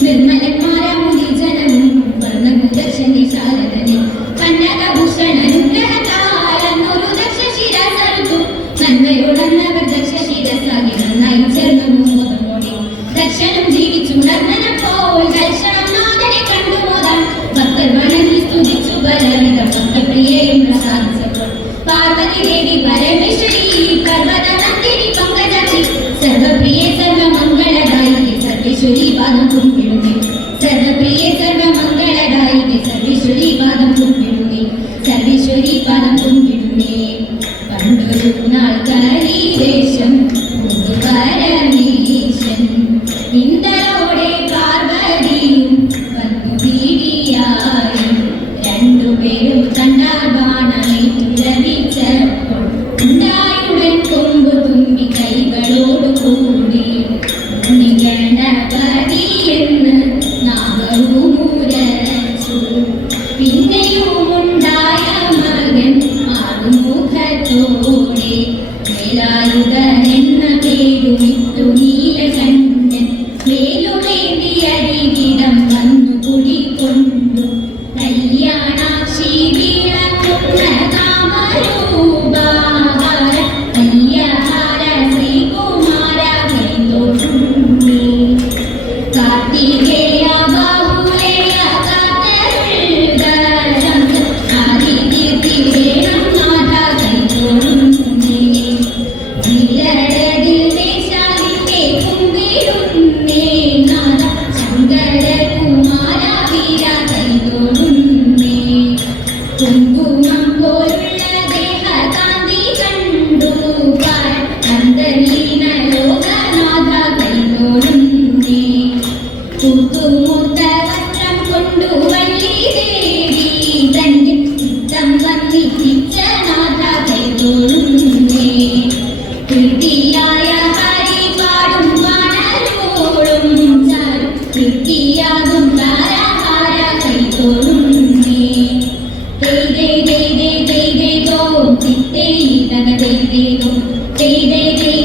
നിർമ്മലന്മാരാമുനി ജനവും വർണ്ണഭൂതക്ഷന്റെ ശാരദനെ കന്നകഭൂഷണനും पार्वती देवी परमेश्वरी पर्वतनंदिनी पंकजाक्षी सर्वप्रिये सर्वमंगलदायिके सर्वेश्वरी पादं कुंपिडुमे सर्वप्रिये सर्वमंगलदायिके सर्वेश्वरी पादं कुंपिडुमे सर्वेश्वरी पादं कुंपिडुमे पंडोरु नाल्करी वेशम मुंदु परमेशन इंदरोडे पार्वतिയും വന്നു വീടിയായി രണ്ടുപേരും കണ്ടാൽ ബാണമേറ്റുരവിച്ചപ്പോൾ ഉണ്ടായുടൻ കൊമ്പു തുമ്പി കൈകളോടു കൂടി ഗണപതി എന്ന് നാഗവുമുരച്ചു പിന്നെയുമുണ്ടായ മകൻ ആറുമുഖത്തോടെ വേലായുധനെന്ന പേരുമിട്ടു നീലകണ്ഠൻ വേലുമേന്തിയരികിടം വന്നു കുടികൊണ്ടു കല്യാണാക്ഷി വിളങ്ങുന്ന കാമരൂപാഹാര കല്യാഹാര ശ്രീകുമാര കൈതൊഴുന്നേ കാർത്തികേയ ബാഹുലേയ കാത്തരുൾഗരം ആദികീർത്തി വേണം നാഥ കൈതൊഴുന്നേ വിരടതിൽ ദേശാലിന്റെ കുമ്പിടുന്നേ നാഥ ശങ്കരകുമാര വീര കൈതൊഴുന്നേ കുങ്കുമം പോലുള്ള ദേഹകാന്തി കണ്ടു അന്തരീന ലോകനാഥ കൈതൊഴുന്നേ കൂത്തുമൂത്ത വസ്ത്രം കൊണ്ടു വള്ളി ദേവി തന്റെ ചിത്തം വന്നിച്ച നാഥ കൈതൊഴുന്നേ കീർത്തിയായ ഹരി പാടും വാണരോളും ചാരും കീർത്തിയാകും താരഹാര കൈതൊഴുന്നേ ദൈ ദൈ ദൈ ദൈ ദൈ ദൈ ദോ ചിത്തേ തക ദൈ ദൈ ദോ ദൈ ദൈ ദൈ